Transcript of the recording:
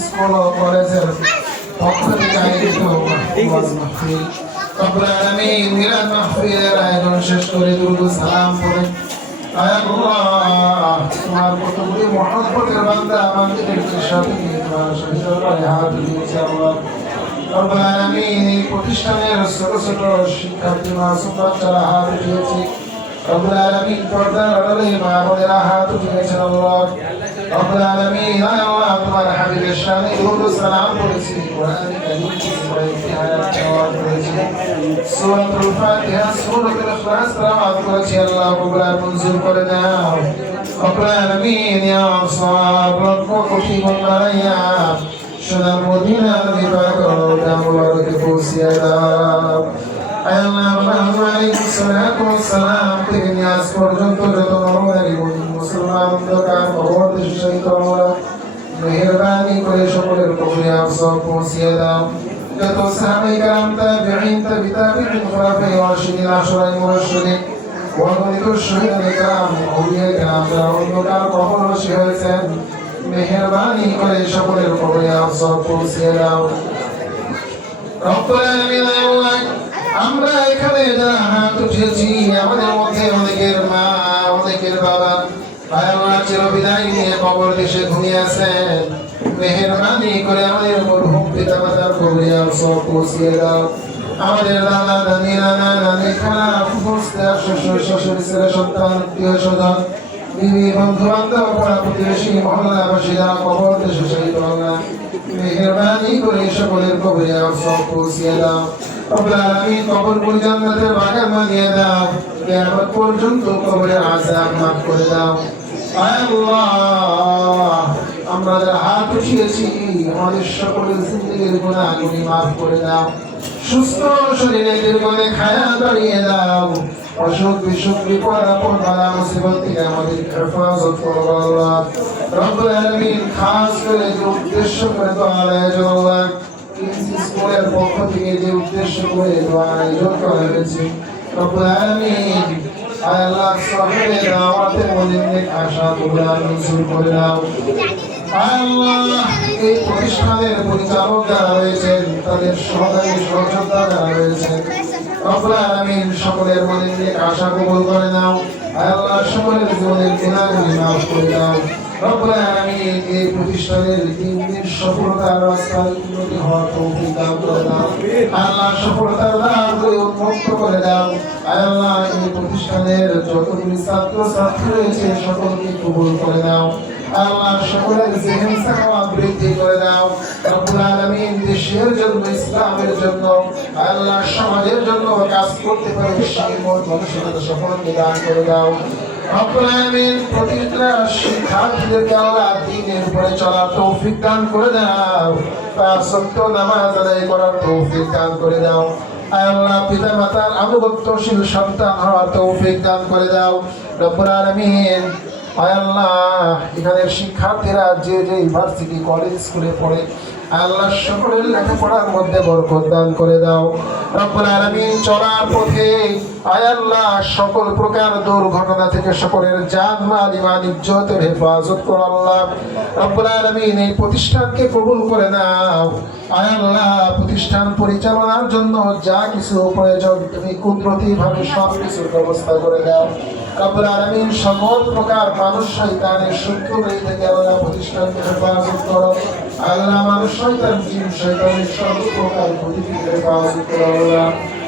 school ও কলেজের পক্ষ থেকে আয়োজিত মাহফিল রব্বুল আলামিন মিলাদ মাহফিলের আয়োজন শেষ করে দুরূদ সালাম পড়ে আয় আল্লাহ তোমার কতগুলি মহব্বতের বান্দা আমাদের সাথে তোমার শহীদ করে হাত দিয়েছে আল্লাহ রব্বুল আলামিন এই প্রতিষ্ঠানের ছোট ছোট শিক্ষার্থী মাসুম বাচ্চারা হাত দিয়েছে রব্বুল আলামিন পর্দার আড়ালে মা বোনেরা হাত দিয়েছেন আল্লাহ রব্বুল আলামিন আয় আল্লাহ তোমার হাবিবের শানে দুরূদ সালাম পড়েছি কোরআন কারীম থেকে আয়াত তেলাওয়াত করেছি সূরাতুল ফাতিহা সূরাতুল ইখলাস তেলাওয়াত করেছি আল্লাহ কবুল মঞ্জুর করে নাও রব্বুল আলামিন ইয়া সাওয়াব রব্বু কুফি মারাইয়া সোনার মদিনা নবী পাক রওজা মুবারকে পৌঁছিয়ে দাও আয় আল্লাহ মুহাম্মদ আলাইহিস সালাতু ওয়াস সালাম থেকে নিয়াজ পর্যন্ত যত নরনারী মুসলমান অন্ধকার ভগবত সহিত আমরা মেহেরবানি করে সকলের কবরে আফসর পৌঁছিয়ে দাও যত সাহাবায়ে کرام তাবিঈন তাবিঈন খুলাফায়ে রাশিদিন আশরায়ে মুরশিদিন ওয়াগনিত শহীদায়ে کرام আউলিয়ায়ে کرام যারা অন্ধকার কবরবাসী হয়েছেন মেহেরবানি করে সকলের কবরে আফসর পৌঁছিয়ে দাও রব্বুল আলামিন আল্লাহ আমরা এখানে যারা হাত উঠিয়েছি আমাদের মধ্যে অনেকের মা অনেকের বাবা আল্লাহ চিরবিদায় নিয়ে কবর দেশে ঘুমিয়ে আছেন মেহেরবানি করে আমাদের মরহুম পিতা মাতার কবরে আফসর পৌঁছিয়ে দাও আমাদের দাদা দাদি নানা নানি খালা ফুফুস্তা শ্বশুর শাশুড়ি ছেলে সন্তান আত্মীয় স্বজন বিবি বন্ধু বান্ধব পাড়া প্রতিবেশী মহল্লাবাসী যারা কবর দেশে শহীদ হলেন মেহেরবানি করে সকলের কবরে আফসর পৌঁছিয়ে দাও রব্বুল আলামিন কবরগুলো জান্নাতের বাগান বানিয়ে দাও কিয়ামত পর্যন্ত কবরের আযাব মাফ করে দাও আয় আল্লাহ আমরা যারা হাত উঠিয়েছি আমাদের সকলের জিন্দেগির গুনাহগুলি মাফ করে দাও সুস্থ শরীরে দীর্ঘনে খায়া দাঁড়িয়ে দাও অসুখ বিসুখ বিপদ আপদ বালা মুসিবত থেকে আমাদের হেফাজত করো আল্লাহ রব্বুল আলামিন খাস করে যে উদ্দেশ্য করে দোয়া আয়োজন আল্লাহ স্কুলের পক্ষ থেকে যে উদ্দেশ্য করে দোয়া আয়োজন করা হয়েছে রব্বুল আলামিন আয় আল্লাহ সবাই দাওয়াতে মুমিনদের আশা কবুল মঞ্জুর করে দাও আল্লাহ এই প্রতিষ্ঠানের পরিচালক যারা রয়েছেন তাদের সহকারী সহযোদ্ধা যারা রয়েছেন রব্বুল আলামিন সকলের মুমিনদের আশা কবুল করে নাও আল্লাহ সকলের জীবনের গুনাহগুলি মাফ করে দাও রব্বুল আলামিন এই প্রতিষ্ঠানের দিনের সফলতার রাস্তায় উন্নতি হওয়ার তৌফিক দান করে দাও আল্লাহ সফলতার দ্বারগুলি উন্মুক্ত করে দাও আল্লাহ এই প্রতিষ্ঠানের যতগুলি ছাত্র ছাত্রী রয়েছে সকলকে কবুল করে দাও আল্লাহ সকলের জেহেন সাখাওয়াত বৃদ্ধি করে দাও রব্বুল আলামিন দেশের জন্য ইসলামের জন্য আল্লাহ সমাজের জন্য কাজ করতে পারে সেই মত মানসিকতা সকলকে দান করে দাও রব্বুল আলামিন প্রতিটা শিক্ষার্থীদেরকে আল্লাহ দ্বীনের উপরে চলার তৌফিক দান করে দাও পাঁচ ওয়াক্ত নামাজ আদায় করার তৌফিক দান করে দাও আল্লাহ পিতা মাতার আনুগত্যশীল সন্তান হওয়ার তৌফিক দান করে দাও রব্বুল আলামিন আল্লাহ এখানের শিক্ষার্থীরা যে যে ইউনিভার্সিটি কলেজ স্কুলে পড়ে আল্লাহ সকলের লেখাপড়ার মধ্যে বরকত দান করে দাও রব্বুল আলামিন চলার পথে আল্লাহ সকল প্রকার দুর্ঘটনা থেকে সকলের জান মাল ঈমান ইজ্জতের হেফাজত করো আল্লাহ রব্বুল আলামিন এই প্রতিষ্ঠানকে কবুল করে নাও আল্লাহ প্রতিষ্ঠান পরিচালনার জন্য যা কিছু প্রয়োজন তুমি কুদরতিভাবে সব কিছুর ব্যবস্থা করে দাও রব্বুল আলামিন সকল প্রকার মানুষ শয়তানের শত্রুর থেকে আল্লাহ প্রতিষ্ঠানকে হেফাজত করো আল্লাহ মানুষ শয়তান জিন শয়তানের সব প্রকার ক্ষতি থেকে হেফাজত করো আল্লাহ